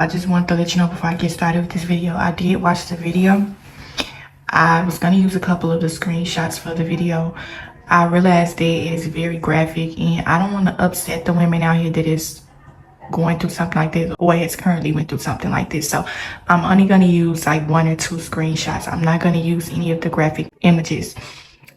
I just want to let you know before I get started with this video, I did watch the video. I was going to use a couple of the screenshots for the video. I realized that it is very graphic and I don't want to upset the women out here that is going through something like this or has currently went through something like this. So I'm only going to use like 1 or 2 screenshots. I'm not going to use any of the graphic images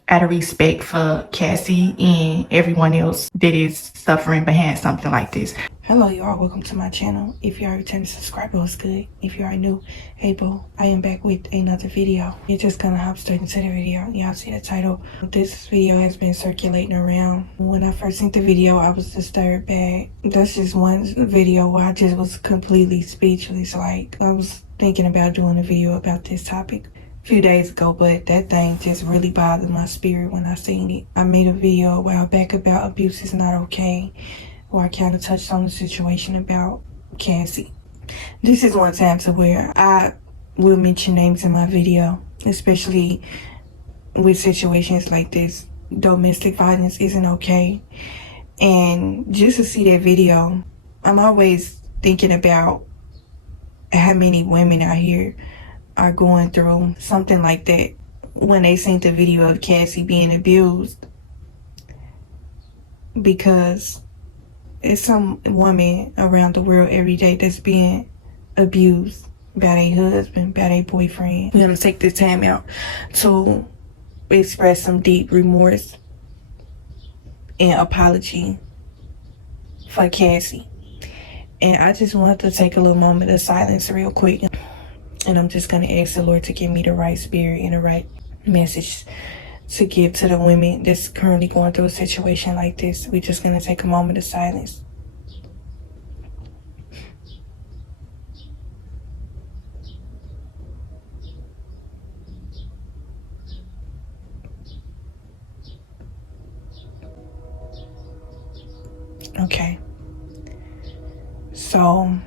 out of respect for Cassie and everyone else that is suffering behind something like this. Hello y'all, welcome to my channel. If you are a returning subscriber, what's good? If you are new, hey boo, I am back with another video. You're just gonna hop straight into the video. Y'all see the title. This video has been circulating around. When I first seen the video, I was disturbed bad. That's just one video where I just was completely speechless. Like, I was thinking about doing a video about this topic a few days ago, but that thing just really bothered my spirit when I seen it. I made a video a while back about abuse is not okay, where I kind of touched on the situation about Cassie. This is one time to where I will mention names in my video, especially with situations like this. Domestic violence isn't okay. And just to see that video, I'm always thinking about how many women out here are going through something like that. When they seen the video of Cassie being abused, because it's some woman around the world every day that's being abused by their husband, by their boyfriend. We're gonna take this time out to express some deep remorse and apology for Cassie. And I just wanted to take a little moment of silence real quick. And I'm just gonna ask the Lord to give me the right spirit and the right message to give to the women that's currently going through a situation like this. We're just gonna take a moment of silence. Okay. So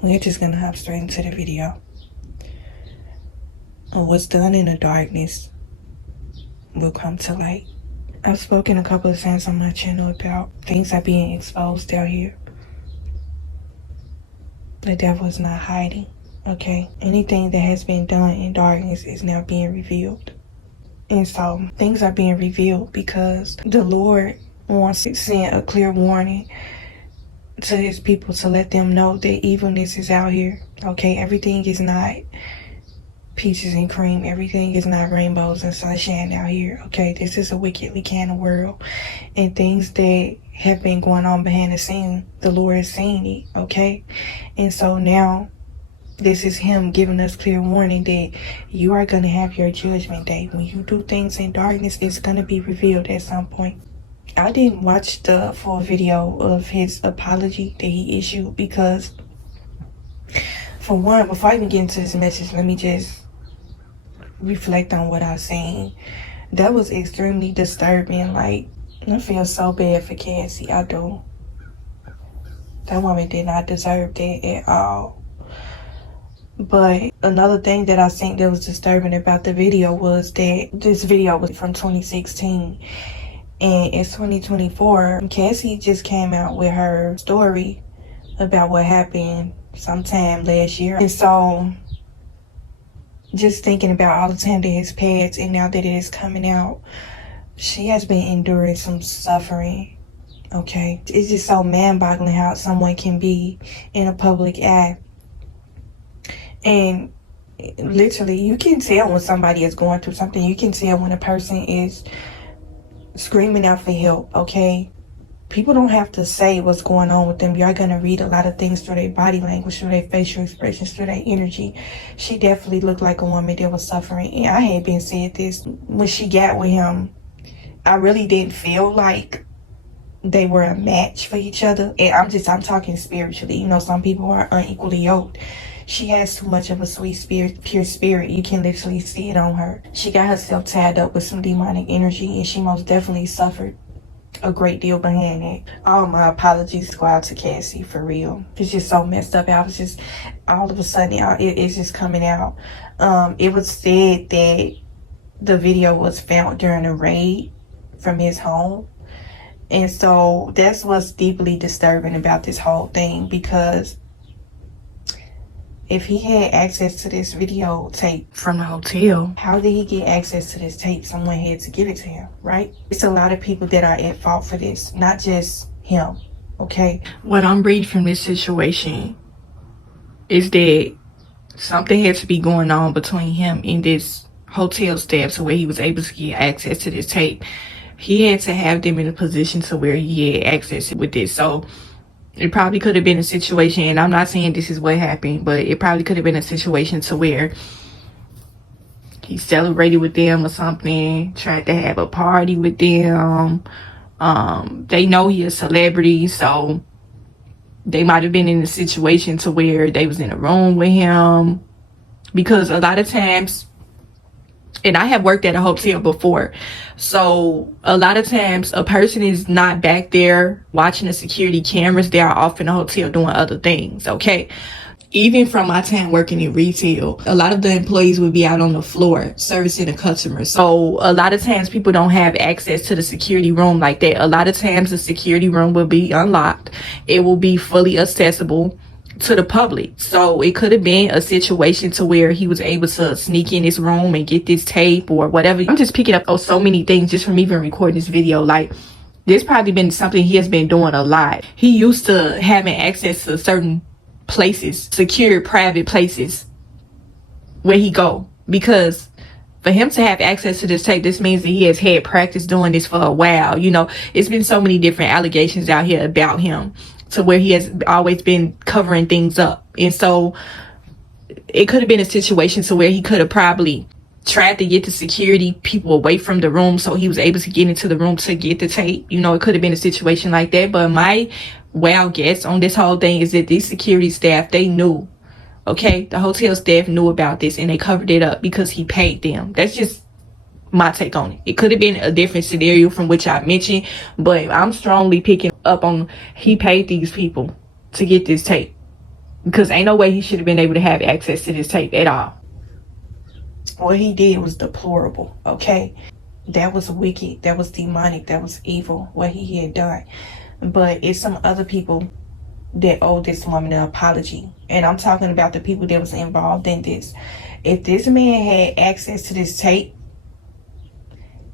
we're just gonna hop straight into the video. What's done in the darkness will come to light. I've spoken a couple of times on my channel about things are being exposed out here. The devil is not hiding, okay? Anything that has been done in darkness is now being revealed. And so things are being revealed because the Lord wants to send a clear warning to his people to let them know that evilness is out here, okay? Everything is not peaches and cream. Everything is not rainbows and sunshine out here, okay? This is a wickedly kind of world, and things that have been going on behind the scene, the Lord is seeing it, okay? And so now this is him giving us clear warning that you are going to have your judgment day. When you do things in darkness, it's going to be revealed at some point. I didn't watch the full video of his apology that he issued because, for one, before I even get into this message, let me just reflect on what I've seen. That was extremely disturbing. Like, I feel so bad for Cassie. I do. That woman did not deserve that at all. But another thing that I think that was disturbing about the video was that this video was from 2016. And it's 2024. Cassie just came out with her story about what happened sometime last year. And so just thinking about all the time that has passed and now that it is coming out, she has been enduring some suffering, okay? It's just so mind-boggling how someone can be in a public eye. And literally, you can tell when somebody is going through something. You can tell when a person is screaming out for help, okay? People don't have to say what's going on with them. You're going to read a lot of things through their body language, through their facial expressions, through their energy. She definitely looked like a woman that was suffering. And I had been saying this when she got with him. I really didn't feel like they were a match for each other. And I'm talking spiritually. You know, some people are unequally yoked. She has too much of a sweet spirit, pure spirit. You can literally see it on her. She got herself tied up with some demonic energy, and she most definitely suffered a great deal behind it. All my apologies go out to Cassie, for real. It's just so messed up. I was just, all of a sudden, it's just coming out. It was said that the video was found during a raid from his home. And so that's what's deeply disturbing about this whole thing, because If he had access to this videotape from the hotel, how did he get access to this tape? Someone had to give it to him, right? It's a lot of people that are at fault for this, not just him, okay? What I'm reading from this situation is that something had to be going on between him and this hotel staff to where he was able to get access to this tape. He had to have them in a position to where he had access with this. So it probably could have been a situation, and I'm not saying this is what happened, but it probably could have been a situation to where he celebrated with them or something, tried to have a party with them. They know he a celebrity, so they might have been in a situation to where they was in a room with him. Because a lot of times, and I have worked at a hotel before, so a lot of times a person is not back there watching the security cameras. They are off in the hotel doing other things, okay? Even from my time working in retail, a lot of the employees would be out on the floor servicing the customers. So a lot of times people don't have access to the security room like that. A lot of times the security room will be unlocked. It will be fully accessible to the public. So it could have been a situation to where he was able to sneak in this room and get this tape or whatever. I'm just picking up on so many things just from even recording this video. Like, this probably been something he has been doing a lot. He used to having access to certain places, secure private places where he go, because for him to have access to this tape, this means that he has had practice doing this for a while. You know, it's been so many different allegations out here about him to where he has always been covering things up. And so it could have been a situation to where he could have probably tried to get the security people away from the room so he was able to get into the room to get the tape. You know, it could have been a situation like that. But my wild guess on this whole thing is that these security staff, they knew, okay? The hotel staff knew about this and they covered it up because he paid them. That's just my take on it. It could have been a different scenario from which I mentioned, but I'm strongly picking up on he paid these people to get this tape, because ain't no way he should have been able to have access to this tape at all. What he did was deplorable, okay? That was wicked, that was demonic, that was evil, what he had done. But it's some other people that owe this woman an apology, and I'm talking about the people that was involved in this. If this man had access to this tape,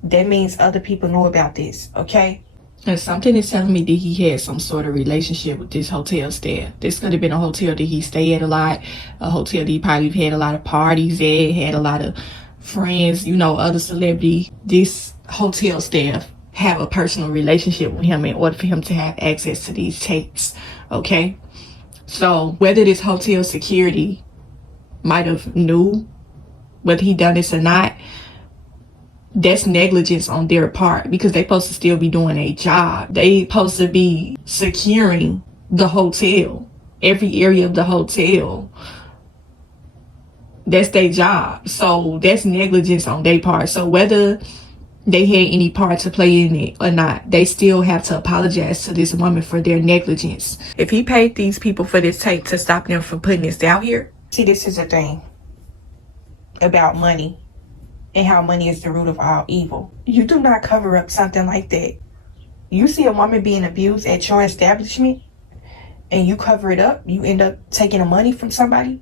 that means other people know about this, okay? And something is telling me that he had some sort of relationship with this hotel staff. This could have been a hotel that he stayed at a lot, a hotel that he probably had a lot of parties at, had a lot of friends, you know, other celebrity. This hotel staff have a personal relationship with him in order for him to have access to these tapes, okay? So whether this hotel security might have knew whether he done this or not, that's negligence on their part, because they supposed to still be doing a job. They supposed to be securing the hotel, every area of the hotel. That's their job. So that's negligence on their part. So whether they had any part to play in it or not, they still have to apologize to this woman for their negligence. If he paid these people for this tape to stop them from putting this out here, see, this is a thing about money and how money is the root of all evil. You do not cover up something like that. You see a woman being abused at your establishment and you cover it up, you end up taking the money from somebody.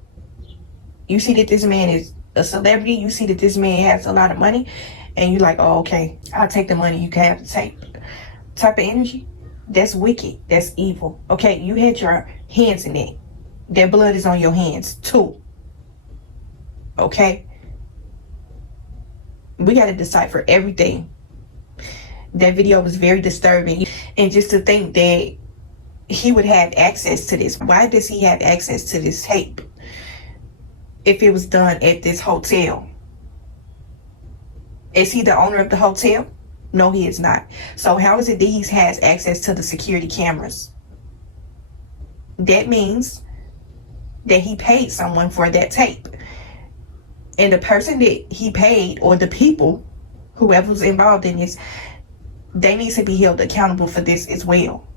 You see that this man is a celebrity, you see that this man has a lot of money, and you're like, oh, okay, I'll take the money, you can have the tape. Type of energy, that's wicked, that's evil. Okay, you had your hands in it. That blood is on your hands too. Okay? We got to decipher everything. That video was very disturbing. And just to think that he would have access to this. Why does he have access to this tape if it was done at this hotel? Is he the owner of the hotel? No, he is not. So how is it that he has access to the security cameras? That means that he paid someone for that tape. And the person that he paid, or the people, whoever's involved in this, they need to be held accountable for this as well.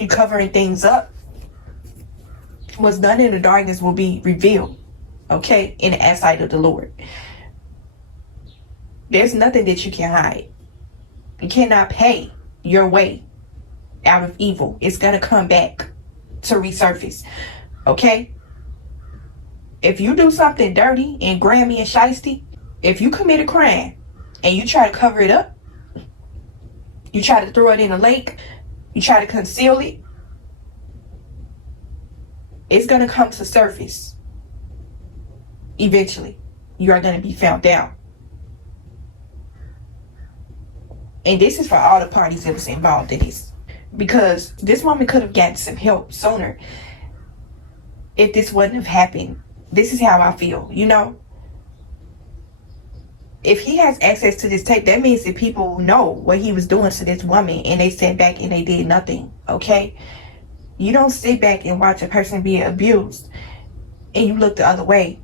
You covering things up. What's done in the darkness will be revealed, okay, in the eyesight of the Lord. There's nothing that you can hide. You cannot pay your way out of evil. It's going to come back to resurface, okay? If you do something dirty and grimy and shiesty, if you commit a crime and you try to cover it up, you try to throw it in a lake, you try to conceal it, it's going to come to surface. Eventually, you are going to be found out. And this is for all the parties that was involved in this. Because this woman could have gotten some help sooner if this wouldn't have happened. This is how I feel, you know. If he has access to this tape, that means that people know what he was doing to this woman and they sat back and they did nothing, okay? You don't sit back and watch a person be abused and you look the other way.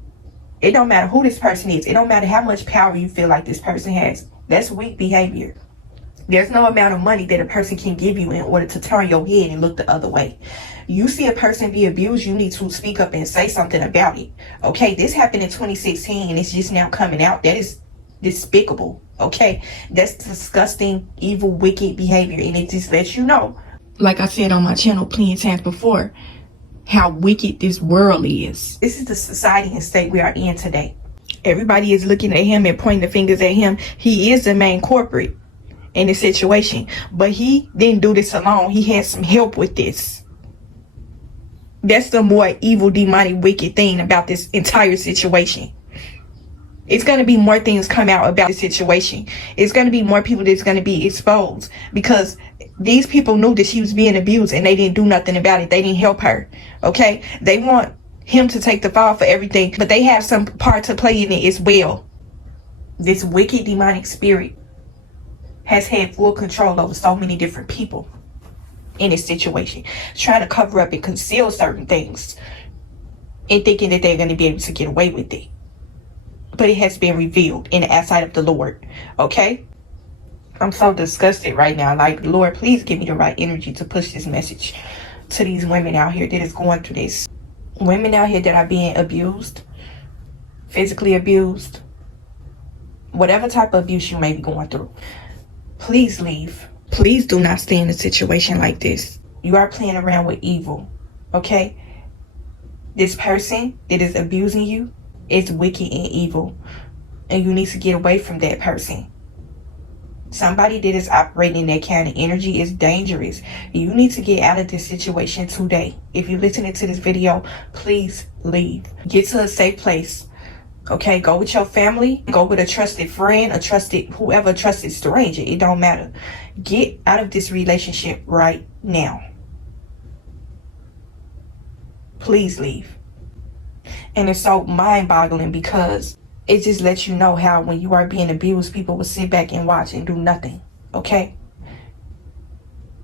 It don't matter who this person is. It don't matter how much power you feel like this person has. That's weak behavior. There's no amount of money that a person can give you in order to turn your head and look the other way. You see a person be abused, you need to speak up and say something about it. Okay, this happened in 2016 and it's just now coming out. That is despicable. Okay, that's disgusting, evil, wicked behavior, and it just lets you know, like I said on my channel plenty of times before, how wicked this world is. This is the society and state we are in today. Everybody is looking at him and pointing the fingers at him. He is the main corporate in the situation, but he didn't do this alone. He had some help with this. That's the more evil, demonic, wicked thing about this entire situation. It's going to be more things come out about the situation. It's going to be more people that's going to be exposed because these people knew that she was being abused and they didn't do nothing about it. They didn't help her. Okay, they want him to take the fall for everything, but they have some part to play in it as well. This wicked, demonic spirit has had full control over so many different people in this situation, trying to cover up and conceal certain things and thinking that they're going to be able to get away with it. But it has been revealed in the eyesight of the Lord. Okay? I'm so disgusted right now. Like, Lord, please give me the right energy to push this message to these women out here that is going through this. Women out here that are being abused, physically abused, whatever type of abuse you may be going through. Please leave. Please do not stay in a situation like this. You are playing around with evil. Okay? This person that is abusing you is wicked and evil. And you need to get away from that person. Somebody that is operating in that kind of energy is dangerous. You need to get out of this situation today. If you're listening to this video, please leave. Get to a safe place. Okay, go with your family, go with a trusted friend, a trusted stranger. It don't matter. Get out of this relationship right now. Please leave. And it's so mind-boggling because it just lets you know how when you are being abused, people will sit back and watch and do nothing. Okay?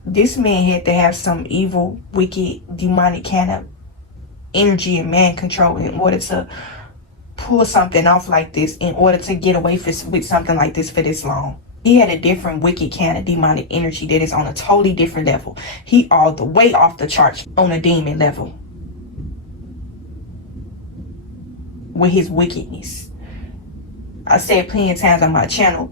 This man had to have some evil, wicked, demonic kind of energy and man control in order to pull something off like this, in order to get away with something like this for this long. He had a different wicked kind of demonic energy that is on a totally different level. He all the way off the charts on a demon level with his wickedness. I said plenty of times on my channel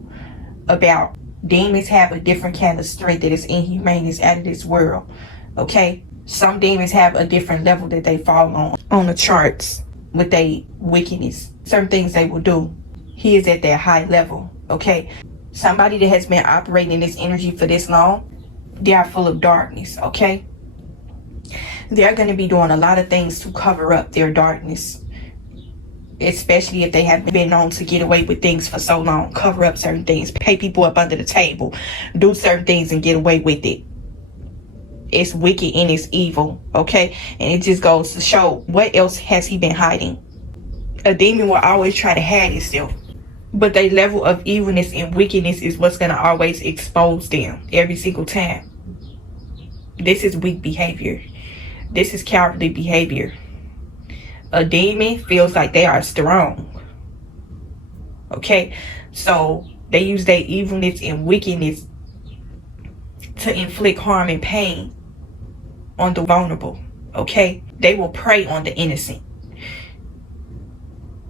about demons have a different kind of strength that is inhumane, is out of this world. Okay? Some demons have a different level that they fall on the charts with their wickedness. Certain things they will do. He is at their high level. Okay? Somebody that has been operating in this energy for this long, they are full of darkness. Okay? They're going to be doing a lot of things to cover up their darkness. Especially if they have been known to get away with things for so long. Cover up certain things. Pay people up under the table. Do certain things and get away with it. It's wicked and it's evil. Okay? And it just goes to show, what else has he been hiding? A demon will always try to hide itself. But their level of evilness and wickedness is what's going to always expose them every single time. This is weak behavior. This is cowardly behavior. A demon feels like they are strong. Okay? So they use their evilness and wickedness to inflict harm and pain on the vulnerable. Okay? They will prey on the innocent.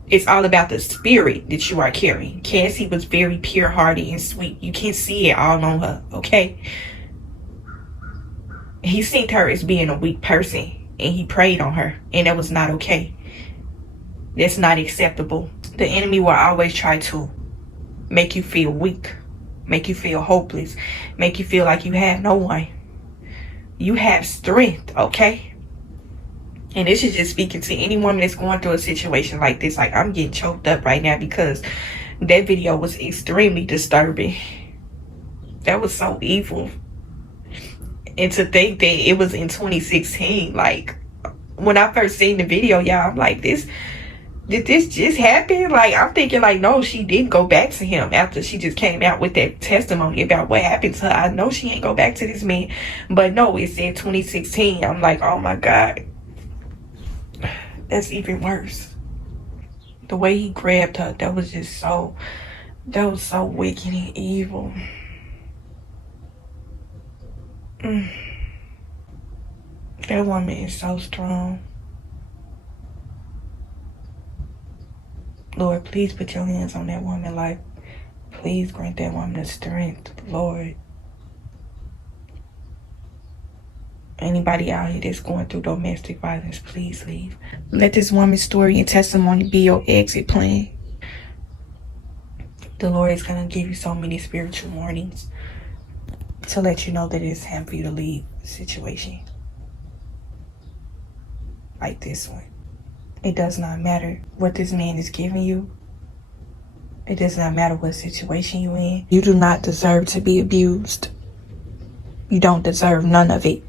It's all about the spirit that you are carrying. Cassie was very pure-hearted and sweet. You can see it all on her. Okay? He seen her as being a weak person. And he preyed on her. And that was not okay. That's not acceptable. The enemy will always try to make you feel weak, make you feel hopeless, make you feel like you have no one. You have strength, okay? And this is just speaking to any woman that's going through a situation like this. Like, I'm getting choked up right now because that video was extremely disturbing. That was so evil. And to think that it was in 2016, like, when I first seen the video, y'all, I'm like, did this just happen? Like, I'm thinking like, no, she didn't go back to him after she just came out with that testimony about what happened to her. I know she ain't go back to this man, but no, it said 2016. I'm like, oh my God, that's even worse. The way he grabbed her, that was so wicked and evil. That woman is so strong. Lord, please put your hands on that woman's life. Please grant that woman the strength, Lord. Anybody out here that's going through domestic violence, please leave. Let this woman's story and testimony be your exit plan. The Lord is going to give you so many spiritual warnings to let you know that it's time for you to leave a situation like this one. It does not matter what this man is giving you. It does not matter what situation you're in. You do not deserve to be abused. You don't deserve none of it.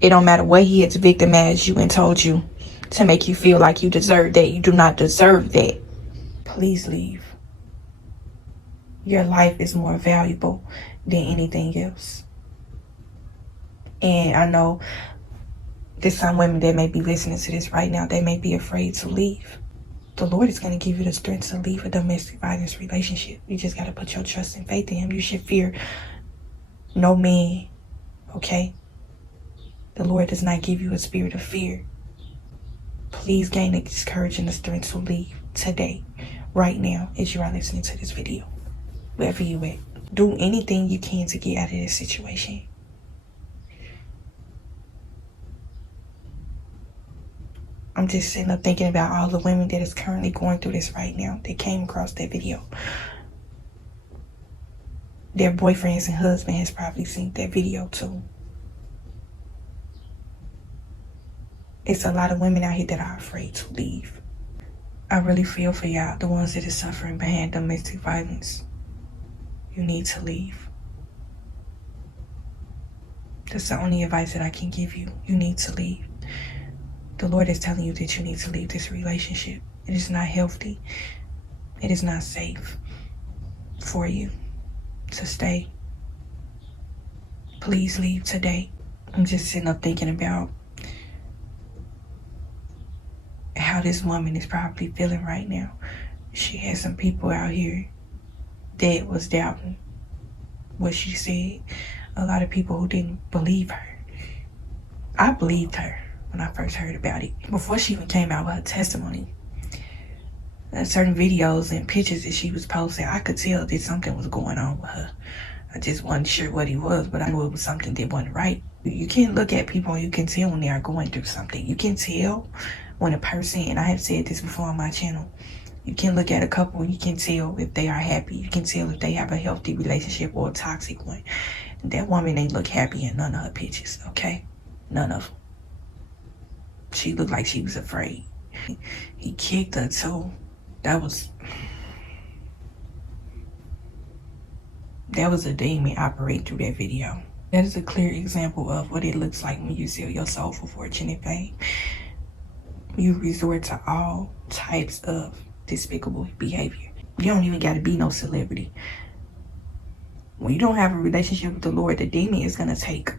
It don't matter what he has victimized you and told you to make you feel like you deserve that. You do not deserve that. Please leave. Your life is more valuable than anything else. And I know there's some women that may be listening to this right now. They may be afraid to leave. The Lord is going to give you the strength to leave a domestic violence relationship. You just got to put your trust and faith in him. You should fear no man, okay? The Lord does not give you a spirit of fear. Please gain the courage and the strength to leave today, right now, as you are listening to this video. Wherever you at. Do anything you can to get out of this situation. I'm just sitting up thinking about all the women that is currently going through this right now. They came across that video. Their boyfriends and husband has probably seen that video too. It's a lot of women out here that are afraid to leave. I really feel for y'all, the ones that are suffering behind domestic violence. You need to leave. That's the only advice that I can give you. You need to leave. The Lord is telling you that you need to leave this relationship. It is not healthy. It is not safe for you to stay. Please leave today. I'm just sitting up thinking about how this woman is probably feeling right now. She has some people out here that was doubting what she said. A lot of people who didn't believe her. I believed her when I first heard about it. Before she even came out with her testimony, certain videos and pictures that she was posting, I could tell that something was going on with her. I just wasn't sure what it was, but I knew it was something that wasn't right. You can't look at people and you can tell when they are going through something. You can tell when a person, and I have said this before on my channel, you can look at a couple and you can tell if they are happy. You can tell if they have a healthy relationship or a toxic one. That woman ain't look happy in none of her pictures, okay? None of them. She looked like she was afraid. He kicked her too. That was a demon operating through that video. That is a clear example of what it looks like when you sell your soul for fortune and fame. You resort to all types of despicable behavior. You don't even got to be no celebrity. When you don't have a relationship with the Lord, the demon is going to take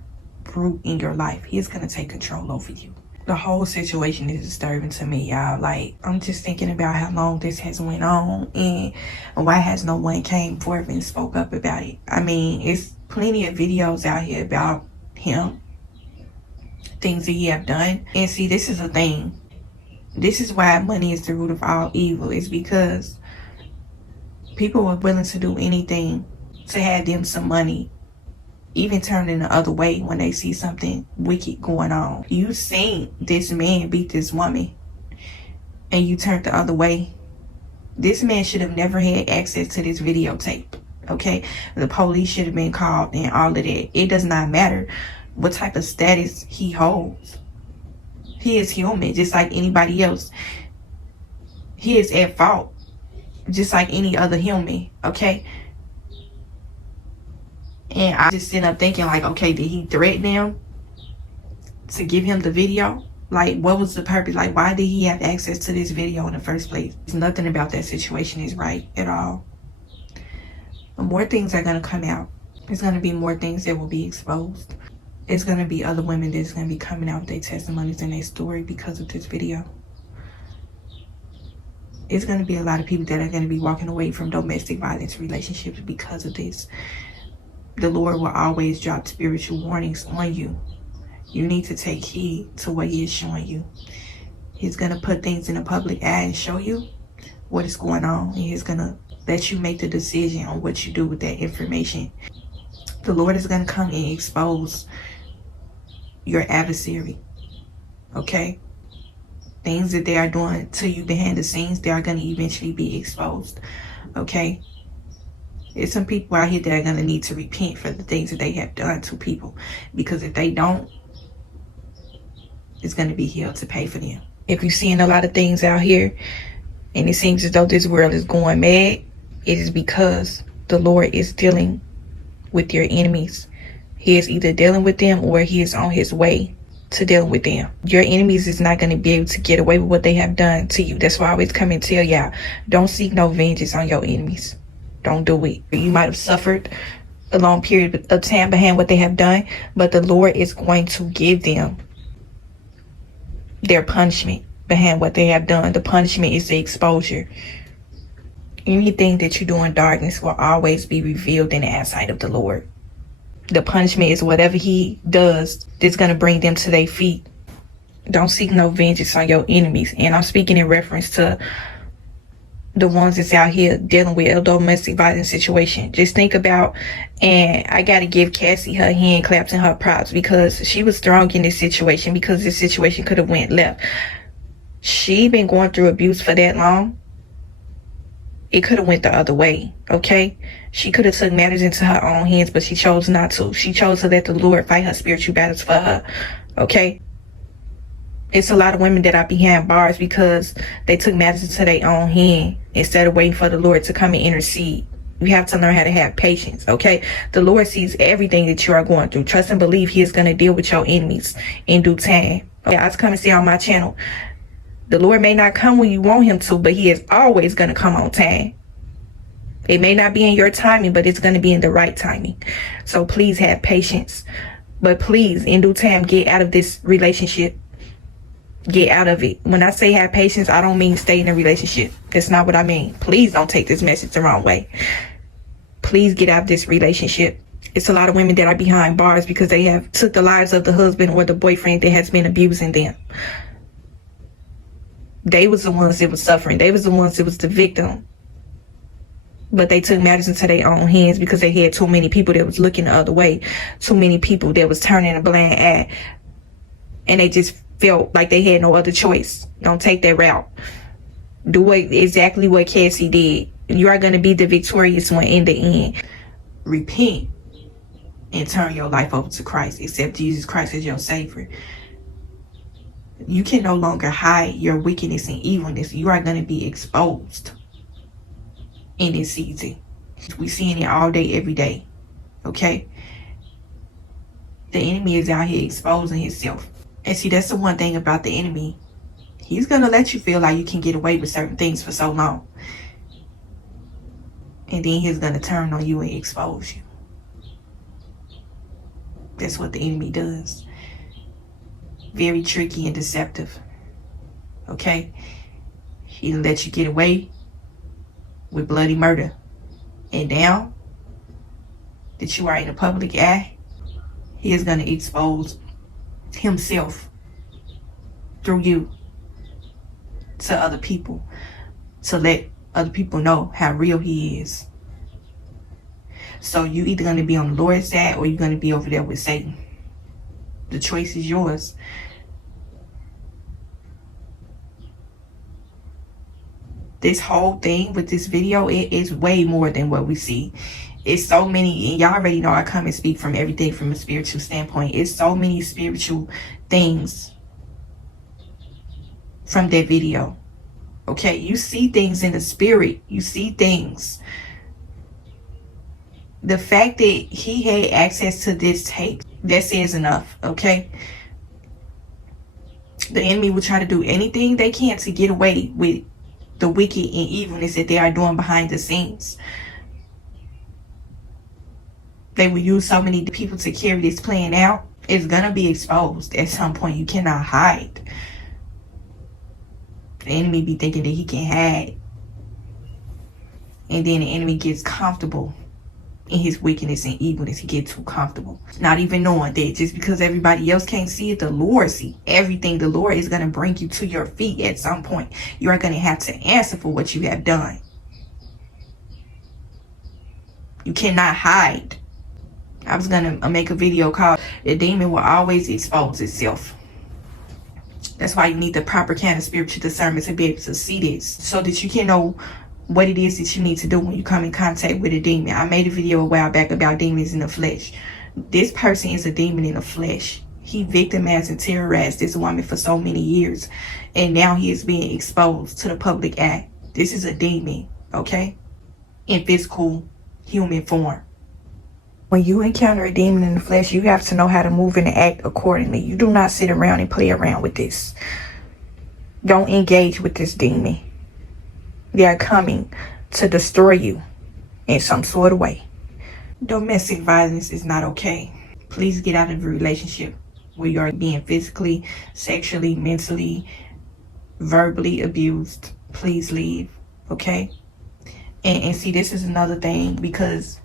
root in your life. He is going to take control over you. The whole situation is disturbing to me, y'all. Like, I'm just thinking about how long this has went on and why has no one came forth and spoke up about it. I mean, it's plenty of videos out here about him, things that he have done. And see, this is a thing. This is why money is the root of all evil. It's because people are willing to do anything to have them some money, even turning the other way when they see something wicked going on. You seen this man beat this woman and you turned the other way, this man should have never had access to this videotape. Okay, the police should have been called and all of that. It does not matter what type of status he holds. He is human just like anybody else. He is at fault just like any other human. Okay, and I just end up thinking like, okay, did he threaten him to give him the video? Like, what was the purpose? Like, why did he have access to this video in the first place? Nothing about that situation is right at all. More things are going to come out. There's going to be more things that will be exposed. It's going to be other women that's going to be coming out with their testimonies and their story because of this video. It's going to be a lot of people that are going to be walking away from domestic violence relationships because of this. The Lord will always drop spiritual warnings on you. You need to take heed to what he is showing you. He's going to put things in the public eye and show you what is going on. And he's going to let you make the decision on what you do with that information. The Lord is going to come and expose your adversary. Okay? Things that they are doing to you behind the scenes, they are going to eventually be exposed. Okay? There's some people out here that are going to need to repent for the things that they have done to people. Because if they don't, it's going to be hell to pay for them. If you're seeing a lot of things out here and it seems as though this world is going mad, it is because the Lord is dealing with your enemies. He is either dealing with them or he is on his way to dealing with them. Your enemies is not going to be able to get away with what they have done to you. That's why I always come and tell y'all, don't seek no vengeance on your enemies. Don't do it. You might have suffered a long period of time behind what they have done, but the Lord is going to give them their punishment behind what they have done. The punishment is the exposure. Anything that you do in darkness will always be revealed in the eyesight of the Lord. The punishment is whatever he does that's going to bring them to their feet. Don't seek no vengeance on your enemies. And I'm speaking in reference to the ones that's out here dealing with a domestic violence situation. Just think about, and I got to give Cassie her hand claps and her props because she was strong in this situation, because this situation could have went left. She been going through abuse for that long. It could have went the other way, okay? She could have took matters into her own hands, but she chose not to. She chose to let the Lord fight her spiritual battles for her, okay? It's a lot of women that are behind bars because they took matters into their own hand instead of waiting for the Lord to come and intercede. You have to learn how to have patience, okay? The Lord sees everything that you are going through. Trust and believe he is going to deal with your enemies in due time. Okay, I was coming to see on my channel. The Lord may not come when you want him to, but he is always going to come on time. It may not be in your timing, but it's going to be in the right timing. So please have patience. But please, in due time, get out of this relationship. Get out of it. When I say have patience, I don't mean stay in a relationship. That's not what I mean. Please don't take this message the wrong way. Please get out of this relationship. It's a lot of women that are behind bars because they have took the lives of the husband or the boyfriend that has been abusing them. They was the ones that was suffering. They was the ones that was the victim. But they took matters into their own hands because they had too many people that was looking the other way. Too many people that was turning a blind eye. And they just felt like they had no other choice. Don't take that route. Do exactly what Cassie did. You are going to be the victorious one in the end. Repent and turn your life over to Christ. Accept Jesus Christ as your Savior. You can no longer hide your wickedness and evilness. You are going to be exposed in this season. We're seeing it all day, every day. Okay? The enemy is out here exposing himself. And see, that's the one thing about the enemy. He's going to let you feel like you can get away with certain things for so long. And then he's going to turn on you and expose you. That's what the enemy does. Very tricky and deceptive. Okay? He'll let you get away with bloody murder. And now that you are in the public eye, he is going to expose himself through you to other people, to let other people know how real he is. So you either going to be on the Lord's side or you're going to be over there with Satan. The choice is yours. this whole thing with this video, it is way more than what we see. It's so many, and y'all already know I come and speak from everything from a spiritual standpoint. It's so many spiritual things from that video. Okay, you see things in the spirit. You see things. The fact that he had access to this tape, that says enough, okay? The enemy will try to do anything they can to get away with the wicked and evilness that they are doing behind the scenes. They will use so many people to carry this plan out. It's gonna be exposed at some point. You cannot hide. The enemy be thinking that he can hide, and then the enemy gets comfortable in his wickedness and evilness. He gets too comfortable, not even knowing that just because everybody else can't see it, the Lord see everything. The Lord is gonna bring you to your feet at some point. You are gonna have to answer for what you have done. You cannot hide. I was gonna make a video called "The Demon Will Always Expose Itself." That's why you need the proper kind of spiritual discernment to be able to see this, so that you can know what it is that you need to do when you come in contact with a demon. I made a video a while back about demons in the flesh. This person is a demon in the flesh. He victimized and terrorized this woman for so many years, and now he is being exposed to the public eye. This is a demon, okay? In physical human form. When you encounter a demon in the flesh, you have to know how to move and act accordingly. You do not sit around and play around with this. Don't engage with this demon. They are coming to destroy you in some sort of way. Domestic violence is not okay. Please get out of a relationship where you are being physically, sexually, mentally, verbally abused. Please leave, okay? And see, this is another thing, because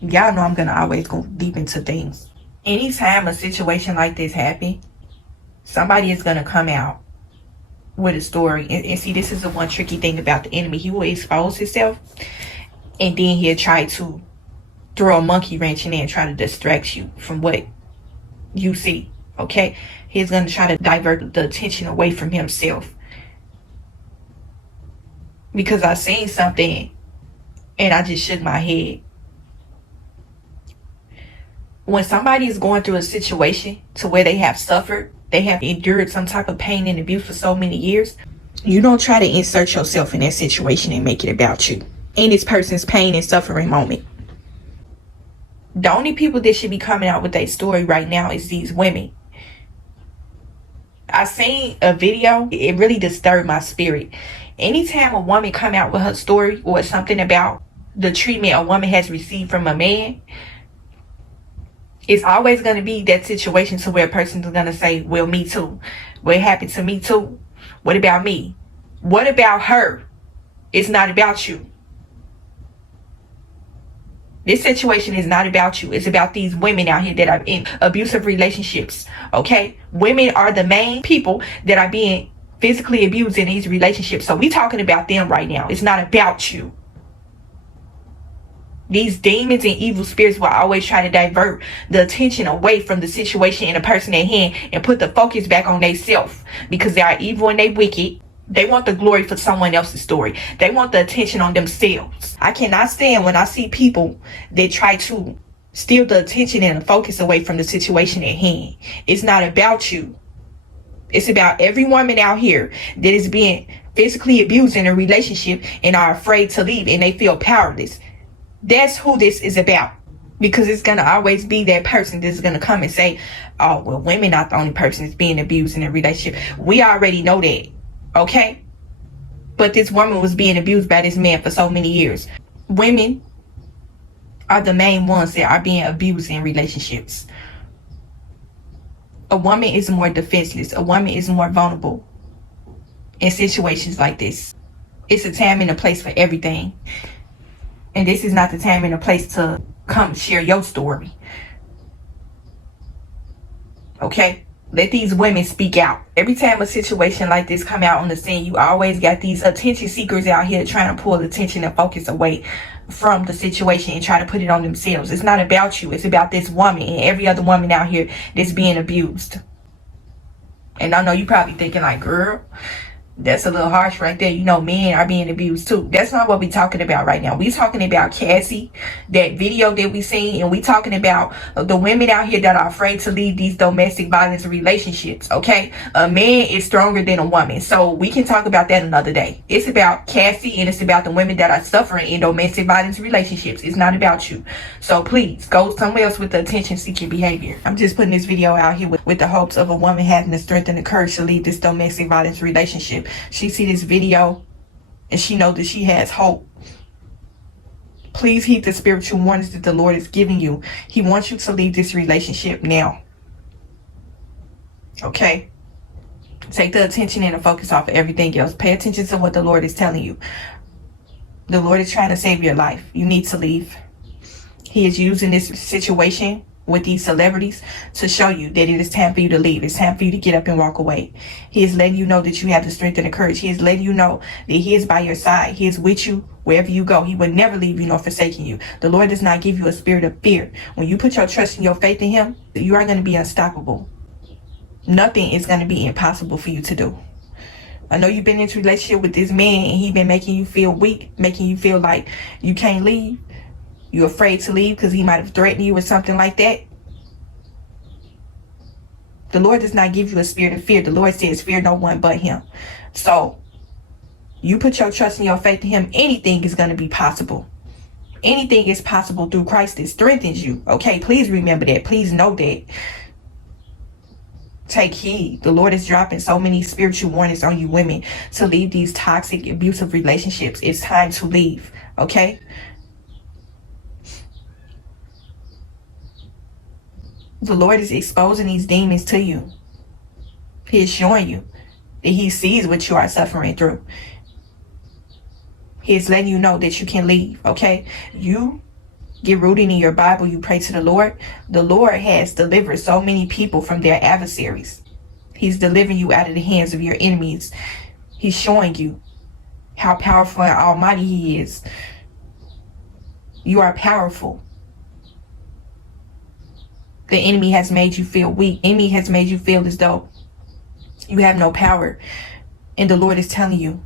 y'all know I'm gonna always go deep into things. Anytime a situation like this happens, somebody is gonna come out with a story. And see, this is the one tricky thing about the enemy. He will expose himself, and then he'll try to throw a monkey wrench in there and try to distract you from what you see, okay? He's gonna try to divert the attention away from himself. Because I seen something and I just shook my head. When somebody is going through a situation to where they have suffered, they have endured some type of pain and abuse for so many years, you don't try to insert yourself in that situation and make it about you in this person's pain and suffering moment. The only people that should be coming out with their story right now is these women. I seen a video, it really disturbed my spirit. Anytime a woman come out with her story or something about the treatment a woman has received from a man, it's always going to be that situation to where a person is going to say, well, me too. What happened to me too? What about me? What about her? It's not about you. This situation is not about you. It's about these women out here that are in abusive relationships, okay? Women are the main people that are being physically abused in these relationships. So we talking about them right now. It's not about you. These demons and evil spirits will always try to divert the attention away from the situation and the person at hand and put the focus back on themselves, because they are evil and they wicked. They want the glory for someone else's story. They want the attention on themselves. I cannot stand when I see people that try to steal the attention and the focus away from the situation at hand. It's not about you. It's about every woman out here that is being physically abused in a relationship and are afraid to leave and they feel powerless. That's who this is about. Because it's going to always be that person that's going to come and say, oh, well, women not the only person that's being abused in a relationship. We already know that, okay? But this woman was being abused by this man for so many years. Women are the main ones that are being abused in relationships. A woman is more defenseless. A woman is more vulnerable in situations like this. It's a time and a place for everything. And this is not the time and the place to come share your story. Okay? Let these women speak out. Every time a situation like this come out on the scene, you always got these attention seekers out here trying to pull attention and focus away from the situation and try to put it on themselves. It's not about you. It's about this woman and every other woman out here that's being abused. And I know you probably thinking like, girl, That's a little harsh right there. You know, men are being abused too. That's not what we're talking about right now. We're talking about Cassie, that video that we seen, and we talking about the women out here that are afraid to leave these domestic violence relationships, okay? A man is stronger than a woman. So we can talk about that another day. It's about Cassie, and it's about the women that are suffering in domestic violence relationships. It's not about you. So please go somewhere else with the attention-seeking behavior. I'm just putting this video out here with the hopes of a woman having the strength and the courage to leave this domestic violence relationship. She see this video and she knows that she has hope. Please heed the spiritual warnings that the Lord is giving you. He wants you to leave this relationship now. Okay? Take the attention and the focus off of everything else. Pay attention to what the Lord is telling you. The Lord is trying to save your life. You need to leave. He is using this situation with these celebrities to show you that it is time for you to leave. It's time for you to get up and walk away. He is letting you know that you have the strength and the courage. He is letting you know that he is by your side. He is with you wherever you go. He will never leave you nor forsaken you. The Lord does not give you a spirit of fear. When you put your trust and your faith in him, you are going to be unstoppable. Nothing is going to be impossible for you to do. I know you've been into a relationship with this man and he's been making you feel weak, making you feel like you can't leave. You're afraid to leave because he might have threatened you or something like that. The Lord does not give you a spirit of fear. The Lord says, fear no one but him. So, you put your trust and your faith in him, anything is going to be possible. Anything is possible through Christ that strengthens you. Okay, please remember that. Please know that. Take heed. The Lord is dropping so many spiritual warnings on you women to leave these toxic, abusive relationships. It's time to leave. Okay? The Lord is exposing these demons to you. He is showing you that he sees what you are suffering through. He is letting you know that you can leave, okay? You get rooted in your Bible. You pray to the Lord. The Lord has delivered so many people from their adversaries. He's delivering you out of the hands of your enemies. He's showing you how powerful and almighty he is. You are powerful. The enemy has made you feel weak. The enemy has made you feel as though you have no power. And the Lord is telling you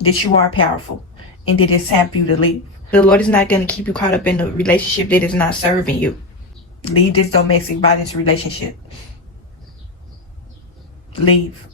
that you are powerful and that it's time for you to leave. The Lord is not going to keep you caught up in a relationship that is not serving you. Leave this domestic violence relationship. Leave.